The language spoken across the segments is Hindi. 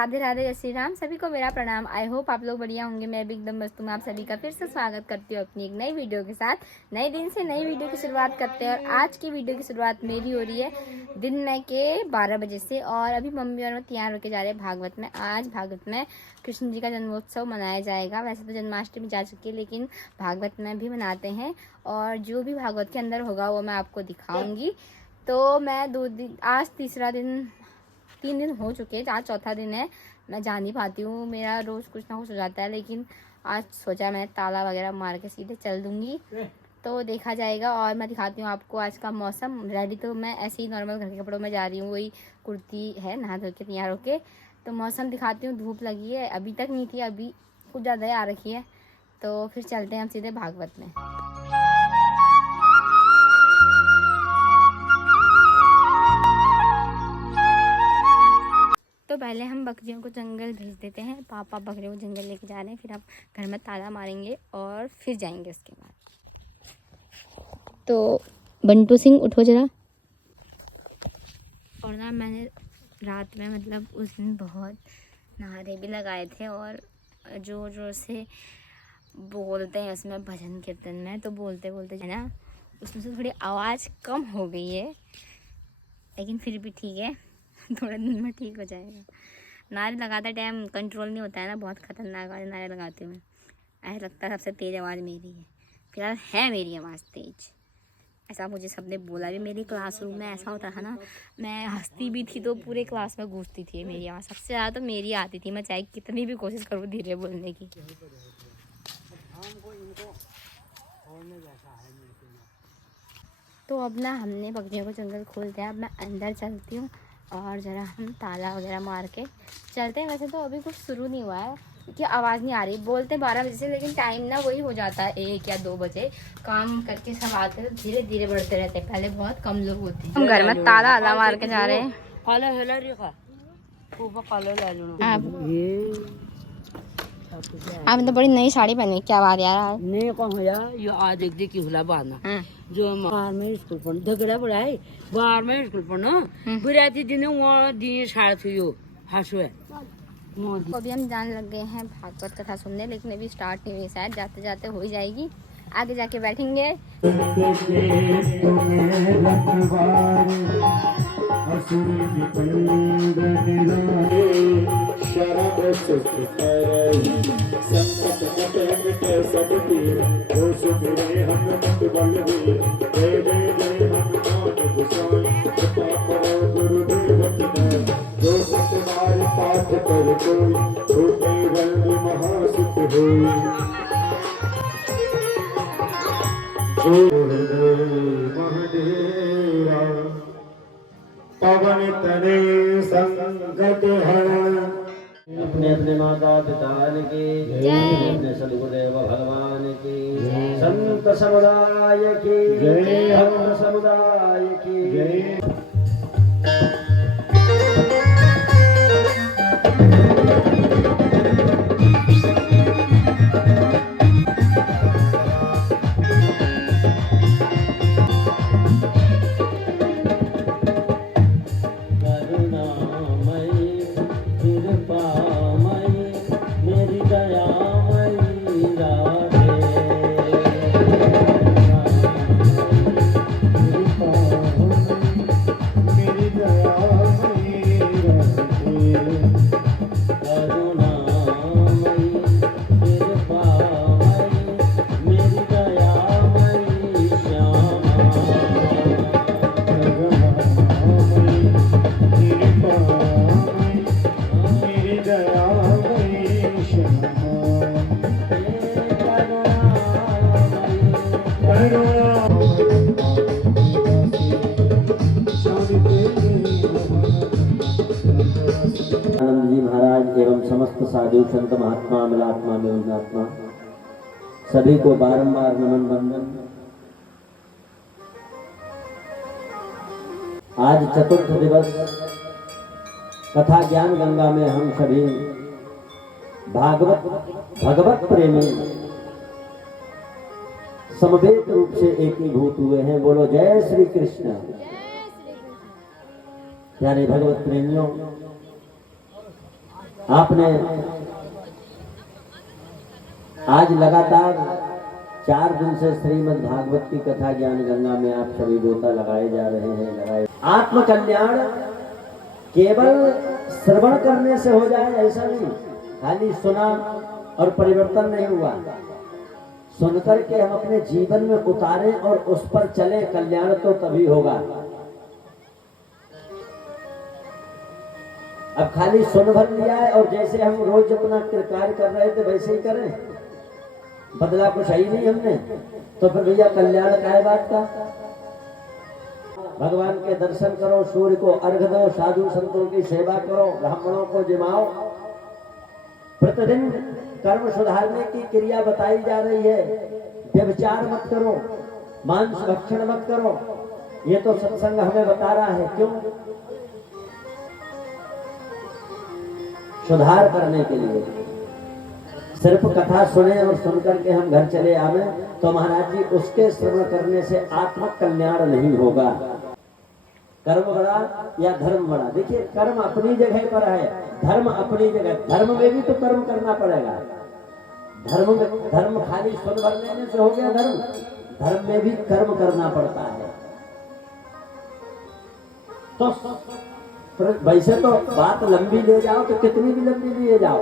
राधे राधे, जय श्री राम। सभी को मेरा प्रणाम। आई होप आप लोग बढ़िया होंगे। मैं भी एकदम मस्त हूँ। आप सभी का फिर से स्वागत करती हूँ अपनी एक नई वीडियो के साथ। नए दिन से नई वीडियो की शुरुआत करते हैं और आज की वीडियो की शुरुआत मेरी हो रही है दिन में के 12 बजे से। और अभी मम्मी और मैं तैयार होकर जा रहे हैं भागवत में। आज भागवत में कृष्ण जी का जन्मोत्सव मनाया जाएगा। वैसे तो जन्माष्टमी जा चुकी है, लेकिन भागवत में भी मनाते हैं और जो भी भागवत के अंदर होगा वो मैं आपको दिखाऊंगी। तो मैं आज 3 दिन हो चुके हैं, आज चौथा दिन है। मैं जा नहीं पाती हूँ, मेरा रोज़ कुछ ना कुछ हो जाता है, लेकिन आज सोचा मैं ताला वगैरह मार के सीधे चल दूँगी, तो देखा जाएगा। और मैं दिखाती हूँ आपको आज का मौसम। रेडी तो मैं ऐसे ही नॉर्मल घर के कपड़ों में जा रही हूँ, वही कुर्ती है, नहा धो के तैयार होके। तो मौसम दिखाती हूँ। धूप लगी है, अभी तक नहीं थी, अभी कुछ ज़्यादा आ रखी है। तो फिर चलते हैं हम सीधे भागवत में। तो पहले हम बकरियों को जंगल भेज देते हैं। पापा बकरियों को जंगल लेके जा रहे हैं, फिर हम घर में ताला मारेंगे और फिर जाएंगे उसके बाद। तो बंटू सिंह उठो जरा। और ना मैंने रात में मतलब उस दिन बहुत नारे भी लगाए थे और जोर जोर से बोलते हैं उसमें भजन कीर्तन में, तो बोलते बोलते है ना उसमें से थोड़ी आवाज़ कम हो गई है, लेकिन फिर भी ठीक है, थोड़े दिन में ठीक हो जाएगा। नारे लगाते टाइम कंट्रोल नहीं होता है ना, बहुत खतरनाक वाले नारे लगाती हूँ मैं। ऐसा लगता है सबसे तेज़ आवाज़ मेरी है। फिलहाल है मेरी आवाज़ तेज़, ऐसा मुझे सबने बोला भी। मेरी क्लासरूम में ऐसा होता था ना, मैं हंसती भी थी तो पूरे क्लास में गूंजती थी मेरी आवाज़। सबसे ज़्यादा तो मेरी आती थी, मैं चाहे कितनी भी कोशिश करूँ धीरे बोलने की। तो अब ना हमने बकरियों को जंगल खोल दिया। अब मैं अंदर चलती हूँ और ज़रा हम ताला वगैरह मार के चलते हैं। वैसे तो अभी कुछ शुरू नहीं हुआ है क्योंकि आवाज़ नहीं आ रही। बोलते 12 बजे से, लेकिन टाइम ना वही हो जाता है 1 या 2 बजे। काम करके सब आते हैं, धीरे धीरे बढ़ते रहते हैं। पहले बहुत कम लोग होते हैं। हम घर में ताला आला मार के जा रहे हैं। आपने तो बड़ी नई साड़ी पहनी, क्या बात यार? नहीं कौन हो यार, ये आज एक देखी हुला बाना जो बाहर में स्कूल पढ़ झगड़ा पढ़ाई बाहर में स्कूल पढ़ना बुराती दिन वहाँ दिन साथ हुई हंसो है। तो अभी हम जान लग गए हैं भागवत कथा सुनने, लेकिन अभी स्टार्ट नहीं हुई, शायद जाते जाते हो ही जाएगी। आगे जाके बैठेंगे। पवन तने संकट हरण। अपने अपने माता पिता की जय, अपने सदगुरुदेव भगवान की जय, संत समुदाय की जय, भक्त समुदाय की जय। एवं समस्त साधु संत महात्मा मिलात्मा मिलनात्मा सभी को बारंबार नमन वंदन। आज चतुर्थ दिवस कथा ज्ञान गंगा में हम सभी भगवत प्रेमी समवेत रूप से एकीभूत हुए हैं। बोलो जय श्री कृष्ण। प्यारे भगवत प्रेमियों, आपने आज लगातार 4 दिन से श्रीमद् भागवत की कथा ज्ञान गंगा में आप सभी गोता लगाए जा रहे हैं। आत्म कल्याण केवल श्रवण करने से हो जाए ऐसा नहीं, खाली सुना और परिवर्तन नहीं हुआ। सुनकर के हम अपने जीवन में उतारें और उस पर चले, कल्याण तो तभी होगा। अब खाली सुन भर लिया है और जैसे हम रोज अपना कार्य कर रहे थे वैसे ही करें, बदला कुछ है ही नहीं हमने, तो फिर भैया कल्याण का है बात का। भगवान के दर्शन करो, सूर्य को अर्घ दो, साधु संतों की सेवा करो, ब्राह्मणों को जिमाओ। प्रतिदिन कर्म सुधारने की क्रिया बताई जा रही है। व्यभिचार मत करो, मांस भक्षण मत करो, ये तो सत्संग हमें बता रहा है। क्यों? सुधार करने के लिए। सिर्फ कथा सुने और सुनकर के हम घर चले आवे तो महाराज जी उसके श्रवण करने से आत्म कल्याण नहीं होगा। कर्म बड़ा या धर्म बड़ा, देखिए कर्म अपनी जगह पर है, धर्म अपनी जगह। धर्म में भी तो कर्म करना पड़ेगा। धर्म खाली सुन भर लेने से हो गया धर्म? धर्म में भी कर्म करना पड़ता है। तो वैसे तो बात लंबी ले जाओ तो कितनी भी लंबी लिए जाओ।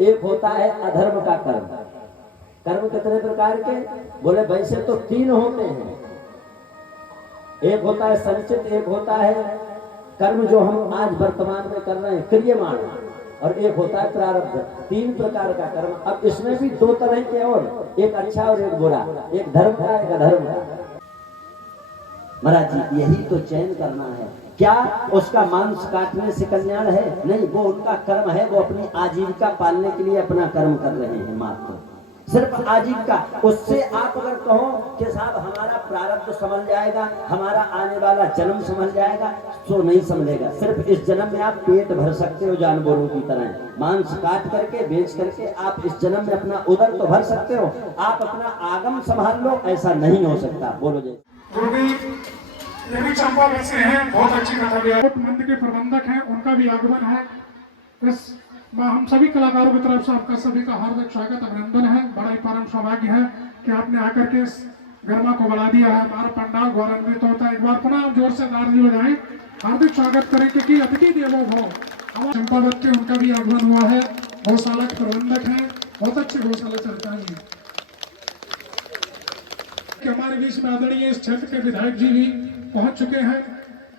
एक होता है अधर्म का कर्म। कर्म कितने प्रकार के? बोले वैसे तो 3 होते हैं। एक होता है संचित, एक होता है कर्म जो हम आज वर्तमान में कर रहे हैं क्रियमाण, और एक होता है प्रारब्ध। 3 प्रकार का कर्म। अब इसमें भी 2 तरह के, और एक अच्छा और एक बुरा, एक धर्म का एक अधर्म का। महाराज जी यही तो चयन करना है। क्या उसका मांस काटने से कल्याण है? नहीं, वो उनका कर्म है, वो अपनी आजीविका पालने के लिए अपना कर्म कर रहे हैं मात्र, सिर्फ आजीविका। उससे आप अगर कहो कि साहब हमारा प्रारब्ध संभल जाएगा, हमारा आने वाला जन्म संभल जाएगा, तो नहीं संभलेगा। सिर्फ इस जन्म में आप पेट भर सकते हो जानवरों की तरह, मांस काट करके बेच करके आप इस जन्म में अपना उदर तो भर सकते हो, आप अपना आगम संभाल लो, ऐसा नहीं हो सकता। बोलो जी। ये भी चंपा वैसे हैं, बहुत अच्छी कथा भी है। मंदिर के प्रबंधक हैं, उनका भी आगमन है। इस हम सभी कलाकारों की तरफ से आपका सभी का हार्दिक स्वागत, अभिनंदन है। बड़ा ही परम सौभाग्य है कि आपने आकर के इस गरमा को बढ़ा दिया है। हमारा पंडाल गौरवान्वित होता है। एक बार पुनः जोर से ताली बजाएं, हार्दिक स्वागत करें क्योंकि अतिथि देवो भव। हमारे चंपावत के उनका भी आगमन हुआ है, गौशाला के प्रबंधक हैं, बहुत अच्छी गौशाला चलता है। हमारे बीच में आदरणीय इस क्षेत्र के विधायक जी भी पहुंच चुके हैं।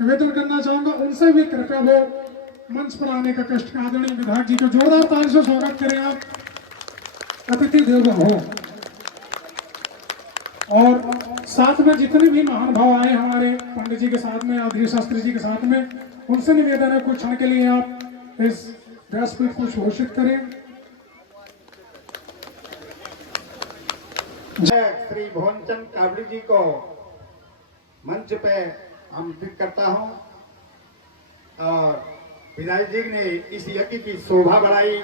निवेदन करना चाहूंगा उनसे भी कृपया वो मंच पर आने का कष्ट का। आदरणीय विधायक जी को जोरदार ताली से स्वागत करें आप। अतिथि देवो भव। और साथ में जितने भी महानुभाव आए हमारे पंडित जी के साथ में, आदरणीय शास्त्री जी के साथ में, उनसे निवेदन है कुछ क्षण के लिए आप इस व्यासपीठ को घोषित करें। श्री भुवनचंद कावड़ी जी को मंच पे आमंत्रित करता हूं। और विधायक जी ने इस यज्ञ की शोभा बढ़ाई।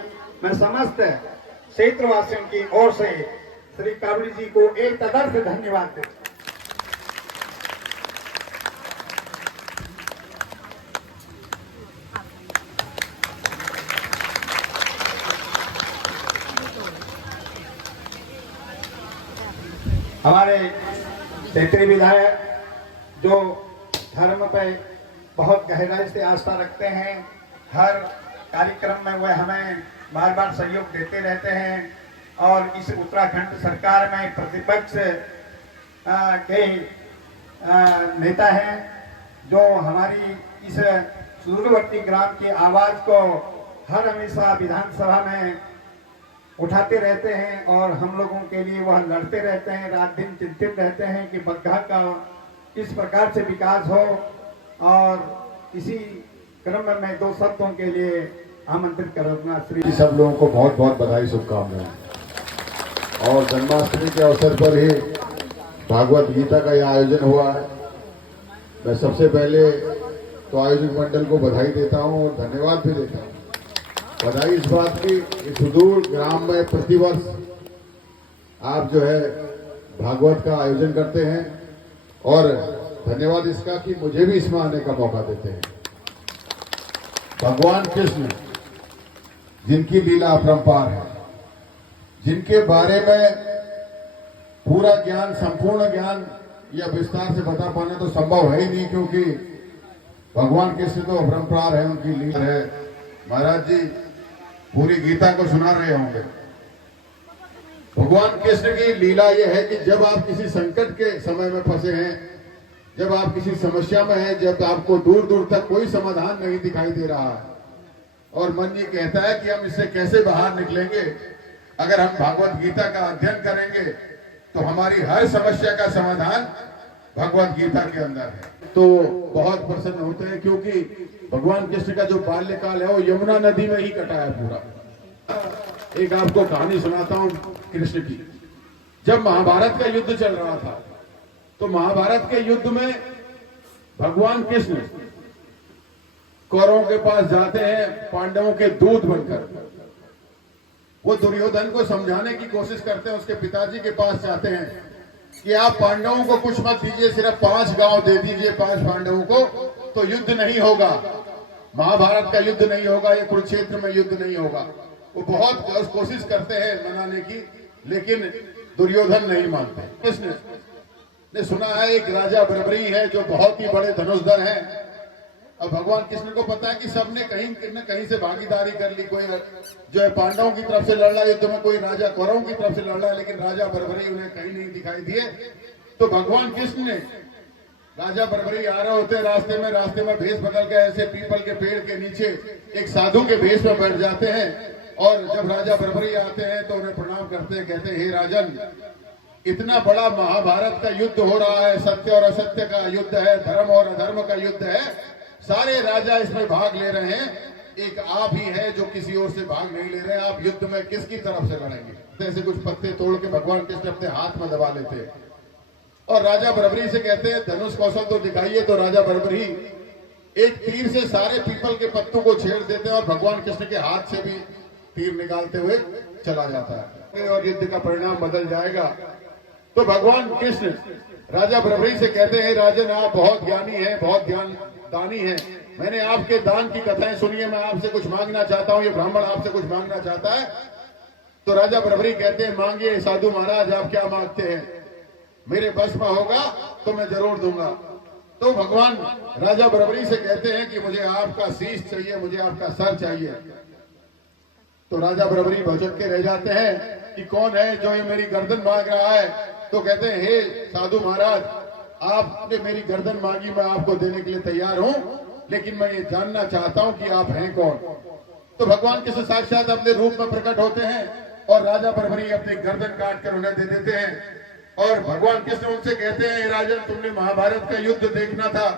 मैं समस्त क्षेत्रवासियों की ओर से श्री कावड़ी जी को एक तदर्थ धन्यवाद देता हूं। हमारे क्षेत्रीय विधायक जो धर्म पे बहुत गहराई से आस्था रखते हैं, हर कार्यक्रम में वह हमें बार बार सहयोग देते रहते हैं। और इस उत्तराखंड सरकार में प्रतिपक्ष के नेता हैं जो हमारी इस सुदूरवर्ती ग्राम की आवाज़ को हर हमेशा विधानसभा में उठाते रहते हैं और हम लोगों के लिए वह लड़ते रहते हैं। रात दिन चिंतित रहते हैं कि बग्घा का किस प्रकार से विकास हो। और इसी क्रम में मैं 2 शब्दों के लिए आमंत्रित करूंगा। श्री सब लोगों को बहुत बहुत बधाई, शुभकामनाएं। और जन्माष्टमी के अवसर पर ही भागवत गीता का यह आयोजन हुआ है। मैं सबसे पहले तो आयोजक मंडल को बधाई देता हूं और धन्यवाद भी देता हूं। बधाई इस बात की कि सुदूर ग्राम में प्रतिवर्ष आप जो है भागवत का आयोजन करते हैं, और धन्यवाद इसका कि मुझे भी इसमें आने का मौका देते हैं। भगवान कृष्ण जिनकी लीला अपरंपार है, जिनके बारे में पूरा ज्ञान, संपूर्ण ज्ञान या विस्तार से बता पाना तो संभव है ही नहीं, क्योंकि भगवान कृष्ण तो अपरंपार है, उनकी लीला है। महाराज जी पूरी गीता को सुना रहे होंगे। भगवान कृष्ण की लीला यह है कि जब आप किसी संकट के समय में फंसे हैं, जब आप किसी समस्या में हैं, जब आपको दूर दूर तक कोई समाधान नहीं दिखाई दे रहा है और मन ये कहता है कि हम इससे कैसे बाहर निकलेंगे, अगर हम भागवत गीता का अध्ययन करेंगे तो हमारी हर समस्या का समाधान भगवत गीता के अंदर है। तो बहुत प्रसन्न होते हैं, क्योंकि भगवान कृष्ण का जो बाल्यकाल है वो यमुना नदी में ही कटा है पूरा। एक आपको कहानी सुनाता हूं कृष्ण की। जब महाभारत का युद्ध चल रहा था तो महाभारत के युद्ध में भगवान कृष्ण कौरवों के पास जाते हैं पांडवों के दूत बनकर। वो दुर्योधन को समझाने की कोशिश करते हैं, उसके पिताजी के पास जाते हैं कि आप पांडवों को कुछ मत दीजिए, सिर्फ 5 गांव दे दीजिए 5 पांडवों को, तो युद्ध नहीं होगा, महाभारत का युद्ध नहीं होगा, ये कुरुक्षेत्र में युद्ध नहीं होगा। वो बहुत कोशिश करते हैं मनाने की, लेकिन दुर्योधन नहीं मानते। कृष्ण ने सुना है एक राजा बर्बरी है जो बहुत ही बड़े धनुषधर हैं, और भगवान कृष्ण को पता है कि सबने कहीं न कहीं से भागीदारी कर ली। कोई जो है पांडवों की तरफ से लड़ रहा है युद्ध में, कोई राजा कौरवों की तरफ से लड़ रहा है, लेकिन राजा बर्बरी उन्हें कहीं नहीं दिखाई दिए। तो भगवान कृष्ण ने, राजा बर्बरी आ रहे होते हैं रास्ते में भेष बदल के ऐसे पीपल के पेड़ के नीचे एक साधु के भेष में बैठ जाते हैं, और जब राजा बर्बरी आते हैं तो उन्हें प्रणाम करते हैं, कहते हैं हे राजन, इतना बड़ा महाभारत का युद्ध हो रहा है, सत्य और असत्य का युद्ध है, धर्म और अधर्म का युद्ध है, सारे राजा इसमें भाग ले रहे हैं, एक आप ही है जो किसी और से भाग नहीं ले रहे, आप युद्ध में किसकी तरफ से लड़ेंगे। ऐसे कुछ पत्ते तोड़ के भगवान कृष्ण अपने हाथ में दबा लेते हैं और राजा बर्बरी से कहते हैं धनुष कौशल तो दिखाइए। तो राजा बर्बरी एक तीर से सारे पीपल के पत्तों को छेड़ देते हैं और भगवान कृष्ण के हाथ से भी तीर निकालते हुए चला जाता है और युद्ध का परिणाम बदल जाएगा। तो भगवान कृष्ण राजा बर्बरी से कहते हैं राजन, आप बहुत ज्ञानी हैं, बहुत ज्ञान दानी है, मैंने आपके दान की कथाएं सुनी है, मैं आपसे कुछ मांगना चाहता हूं, ये ब्राह्मण आपसे कुछ मांगना चाहता है। तो राजा बर्बरी कहते हैं मांगिए साधु महाराज, आप क्या मांगते हैं, मेरे बस में होगा तो मैं जरूर दूंगा। तो भगवान राजा बर्बरी से कहते हैं कि मुझे आपका शीश चाहिए, मुझे आपका सर चाहिए। तो राजा बर्बरी भजक के रह जाते हैं कि कौन है जो ये मेरी गर्दन मांग रहा है। तो कहते हैं हे साधु महाराज, आपने मेरी गर्दन मांगी, मैं आपको देने के लिए तैयार हूं, लेकिन मैं ये जानना चाहता हूं कि आप हैं कौन। तो भगवान कृष्ण साक्षात अपने रूप में प्रकट होते हैं और राजा बर्बरी अपनी गर्दन काट कर उन्हें दे देते हैं। और भगवान कृष्ण उनसे कहते हैं राजन, तुमने महाभारत का युद्ध देखना था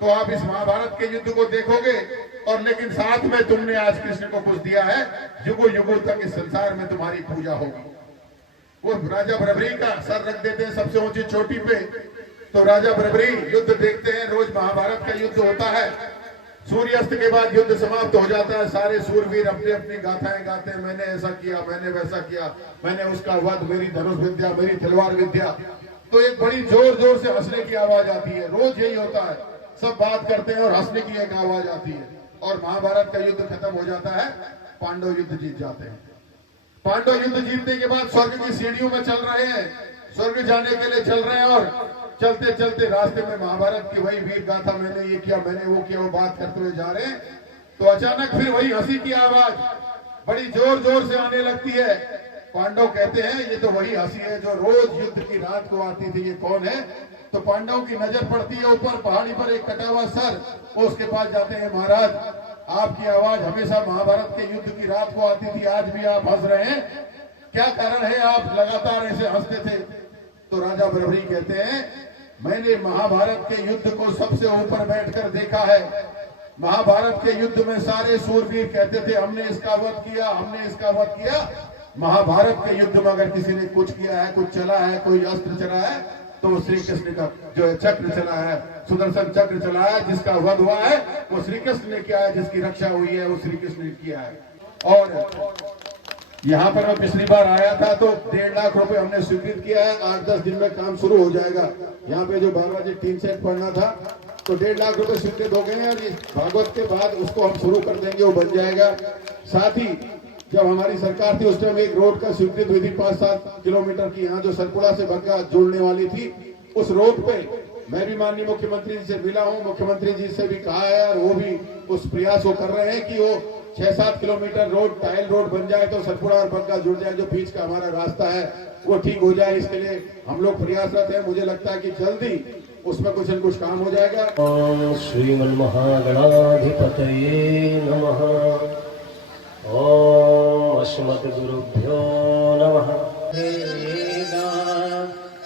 तो आप इस महाभारत के युद्ध को देखोगे, और लेकिन साथ में तुमने आज कृष्ण को कुछ दिया है, युगों युगों तक इस संसार में तुम्हारी पूजा होगी। वो राजा बर्बरी का सर रख देते हैं सबसे ऊंची चोटी पे। तो राजा बर्बरी युद्ध देखते हैं, रोज महाभारत का युद्ध होता है, सूर्यास्त के बाद युद्ध समाप्त हो जाता है, सारे सूरवीर अपनी अपनी गाथाएं गाते हैं, मैंने ऐसा किया, मैंने वैसा किया, मैंने उसका वध, मेरी धनुष विद्या, मेरी तलवार विद्या। तो एक बड़ी जोर जोर से हंसने की आवाज आती है, रोज यही होता है, सब बात करते हैं और हंसने की एक आवाज आती है, और महाभारत का युद्ध खत्म हो जाता है, पांडव युद्ध जीत जाते हैं। पांडव युद्ध जीतने के बाद स्वर्ग की सीढ़ियों में चल रहे हैं, स्वर्ग जाने के लिए चल रहे हैं, और चलते चलते रास्ते में महाभारत की वही वीर गाथा, मैंने ये किया, मैंने वो किया, वो बात करते हुए जा रहे हैं। तो अचानक फिर वही हंसी की आवाज बड़ी जोर जोर से आने लगती है। पांडव कहते हैं ये तो वही हंसी है जो रोज युद्ध की रात को आती थी, ये कौन है। तो पांडवों की नजर पड़ती है ऊपर पहाड़ी पर एक कटा हुआ सर, वो उसके पास जाते हैं, महाराज आपकी आवाज हमेशा महाभारत के युद्ध की रात को आती थी, आज भी आप हंस रहे हैं, क्या कारण है, आप लगातार ऐसे हंसते थे। तो राजा बर्बरी कहते हैं मैंने महाभारत के युद्ध को सबसे ऊपर बैठकर देखा है, महाभारत के युद्ध में सारे सूरवीर कहते थे हमने इसका वध किया, हमने इसका वध किया। महाभारत के युद्ध में अगर किसी ने कुछ किया है, कुछ चला है, कोई अस्त्र चला है, तो वो श्री कृष्ण का जो है चक्र चला है, सुदर्शन चक्र चला है, जिसका वध हुआ है वो श्री कृष्ण ने किया है, जिसकी रक्षा हुई है वो श्री कृष्ण ने किया है। और यहाँ पर मैं पिछली बार आया था तो 1.5 लाख रुपए हमने स्वीकृत किया है, 8-10 दिन में काम शुरू हो जाएगा। यहाँ पे जो बाबा जी टीन सेट पढ़ना था तो 1.5 लाख रुपए स्वीकृत हो गए हैं और ये भागवत के बाद उसको हम शुरू कर देंगे, वो बन जाएगा। साथ ही जब हमारी सरकार थी उस टाइम एक रोड का स्वीकृत हुई थी 5-7 किलोमीटर की, यहाँ जो सरपुड़ा से बग्गा जोड़ने वाली थी, उस रोड पे मैं भी माननीय मुख्यमंत्री जी से मिला हूँ, मुख्यमंत्री जी से भी कहा है और वो भी उस प्रयास वो कर रहे हैं कि वो 6-7 किलोमीटर रोड टाइल रोड बन जाए तो सरपुड़ा और बग्गा जुड़ जाए, जो बीच का हमारा रास्ता है वो ठीक हो जाए। इसके लिए हम लोग प्रयासरत हैं। मुझे लगता है कि जल्दी उसमें कुछ न कुछ काम हो जाएगा। श्रीमन्महागणाधिपतये नमः। ओम अस्मद्गुरुभ्यो नमः।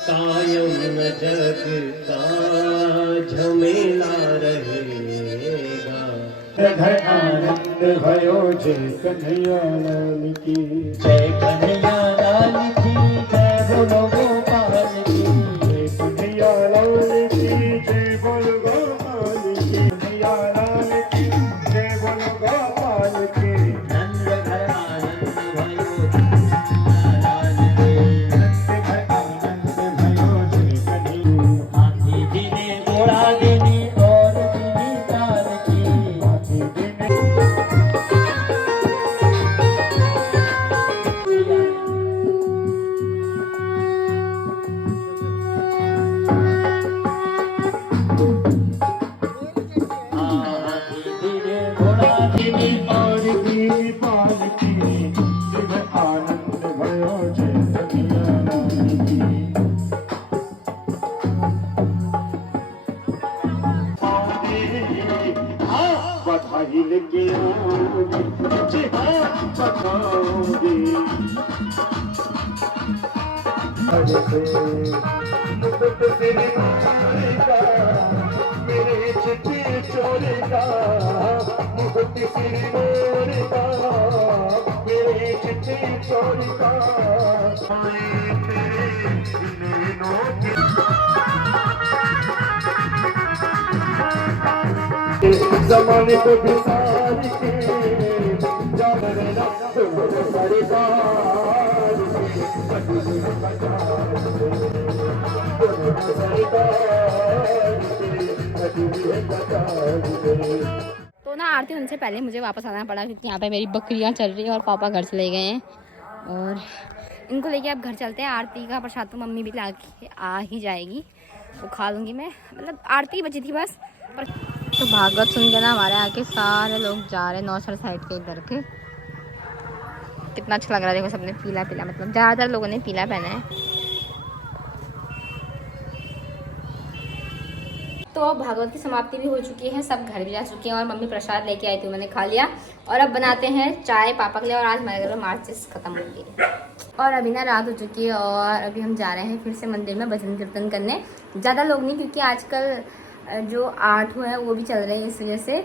कायम न जगता झमेला रहेगा। घर आनंद भयो जय कन्हैया लाल की, जय कन्हैया लाल की, जय बोलो गोपाल की, जय कन्हैया लाल की, जय बोलो गोपाल की, कन्हैया लाल की, जय बोलो गोपाल की। नंद घर आनंद भयो लाल की, नंद घर आनंद भयो जय कन्हैया। हाथी दिने घोड़ा दिने और दिने काल की, हाथी दिने आनंद भयो जय कन्हैया लाल की। बधाई लेके आओगे, जी हाँ बधाओगे। मेरे चिट्ठी चोरी का मुकुट सिर मोरी का, मेरे चिट्ठी चोरी का जमाने को बिसार के तो ना आरती होने से पहले मुझे वापस आना पड़ा क्योंकि यहाँ पे मेरी बकरियाँ चल रही हैं और पापा घर चले गए हैं और इनको लेके अब घर चलते हैं। आरती का प्रसाद तो मम्मी भी ला के आ ही जाएगी, वो खा लूँगी मैं, मतलब आरती बची थी बस। पर तो भागवत सुन के ना हमारे आके सारे लोग जा रहे हैं नौसर साइड के इधर के। कितना अच्छा लग रहा है, देखो सबने पीला पीला, मतलब ज़्यादातर लोगों ने पीला पहना है। तो अब भागवत की समाप्ति भी हो चुकी है, सब घर भी जा चुके हैं और मम्मी प्रसाद लेके आई थी, मैंने खा लिया। और अब बनाते हैं चाय पापा के लिए, और आज हमारे घर में मार्चेस खत्म हो गई और अभी ना रात हो चुकी है और अभी हम जा रहे हैं फिर से मंदिर में भजन कीर्तन करने। ज़्यादा लोग नहीं, क्योंकि आजकल जो 8 है वो भी चल रहे हैं, इस वजह से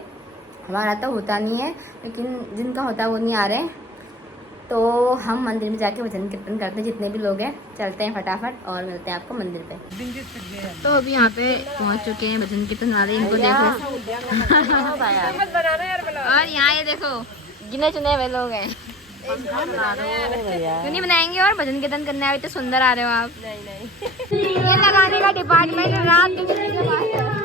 हमारा तो होता नहीं है, लेकिन जिनका होता है वो नहीं आ रहे हैं। तो हम मंदिर में जाके भजन कीर्तन करते हैं, जितने भी लोग हैं चलते हैं फटाफट और मिलते हैं आपको मंदिर पे। तो अभी यहाँ पे पहुँच चुके हैं भजन कीर्तन वाले, इनको देखो और यहाँ ये देखो गिने चुने हुए लोग हैं। क्यों नहीं बनाएंगे और भजन कीर्तन करने आए, तो सुंदर आ रहे हो आप। ये लगाने का डिपार्टमेंट रात में किसी के पास है।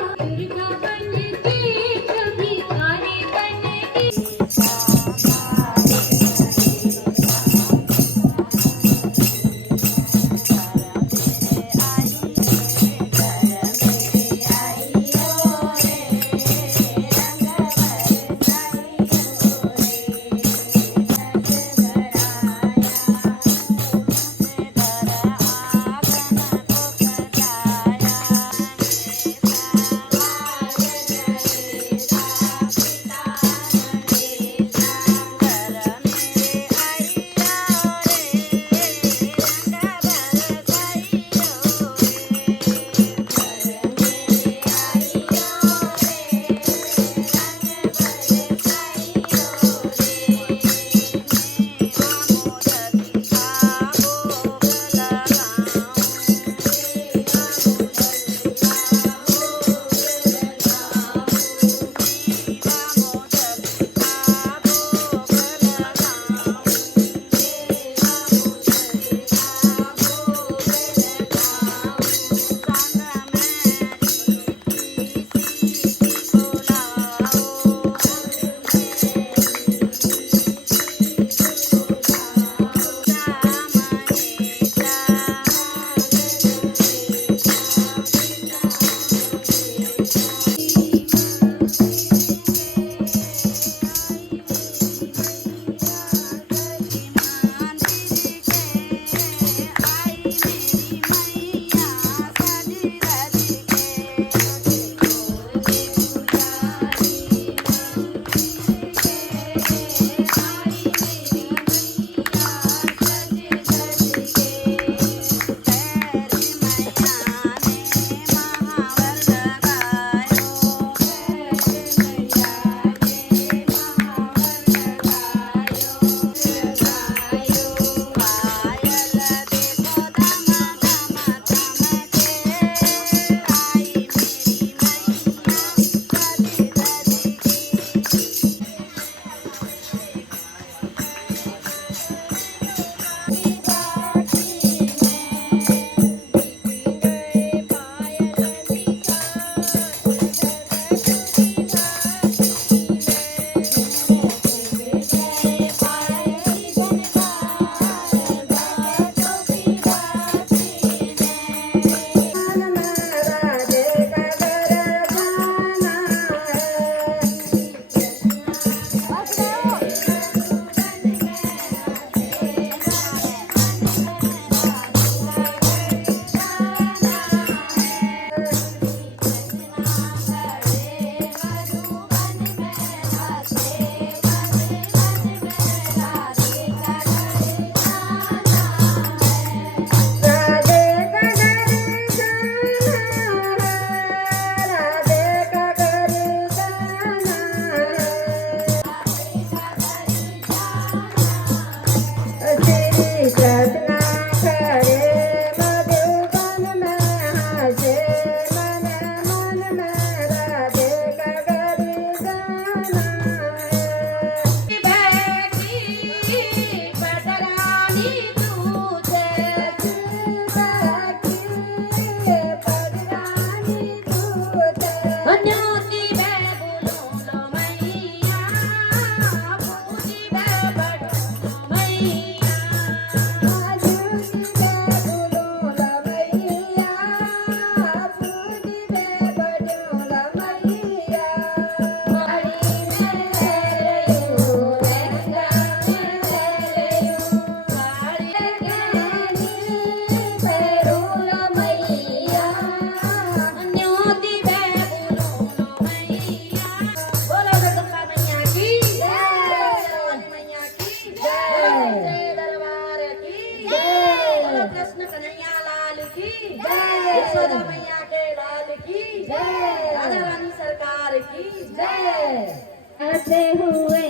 राधा रानी सरकार की जय। ऐसे हुए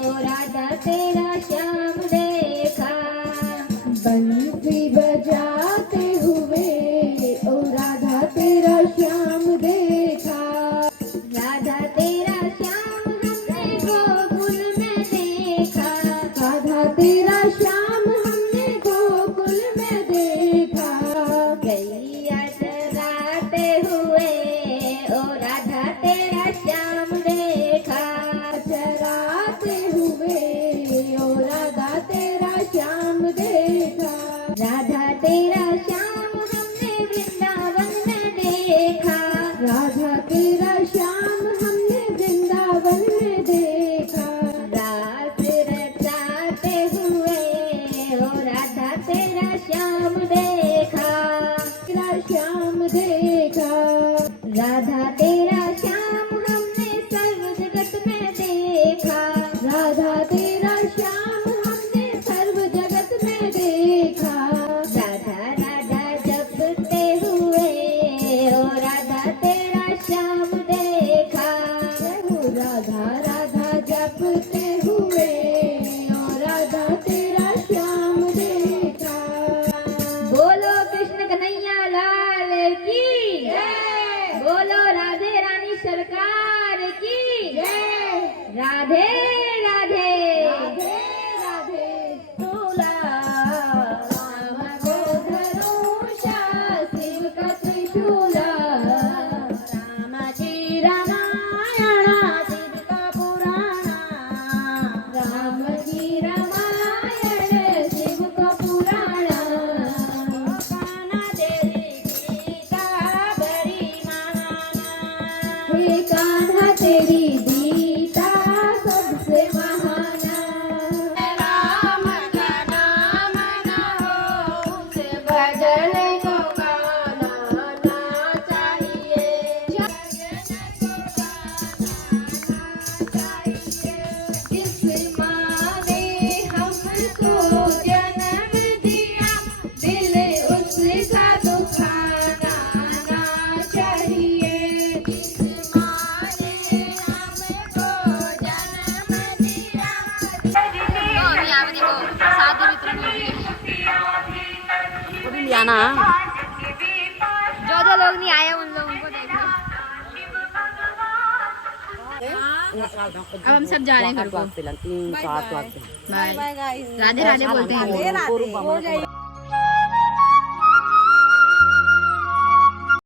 ओ राधा तेरा श्याम देखा, बंसी बजाते हुए ओ राधा तेरा श्याम देखा। राधा तेरा श्याम हमने गोकुल में देखा, राधा तेरा श्याम हमने गोकुल में देखा। गैया चराते हुए ओ राधा तेरा श्याम देखा, चराते हुए ओ राधा तेरा श्याम देखा। राधा तेरा श्याम हमने वृंदावन में देखा, राधा तेरा श्याम हमने वृंदावन में देखा। रास रचाते हुए ओ राधा तेरा श्याम देखा, तेरा श्याम देखा। राधा तेरा श्याम हमने सर्व जगत में देखा, राधा तेरा श्याम हमने सर्व जगत में देखा। राधा राधा जपते हुए ओ राधा तेरा श्याम देखा, राधा राधा जपते हुए ओ राधा तेरा श्याम देखा। बोलो कृष्ण कन्हैया लाल की जय, बोलो राधे रानी सरकार की जय। राधे राधे राधे राधे। तुला राम को धनुषा, शिव का त्रिशूला, रामाची रामायणा, शिव का पुराणा। रामची रामायण, शिव का पुराणा। कान्हा तेरी गीता बड़ी महाना, हे कान्हा तेरी गीता सबसे महाना। राम का नाम न हो उसे भजन को गाना चाहिए, जिस माँ ने हमको जन्म दिया, दिल उसका दुखाना ना चाहिए। जिस माँ ने हमको जन्म दिया। तो अभी यहाँ पे देखो शादी वितरण हो रही है। अभी ले आना। जो लोग नहीं आए उन लोगों को देख लो। अब हम सब जा रहे हैं घर को। तीन 4 क्लास से। बाय। राधे राधे बोलते हैं।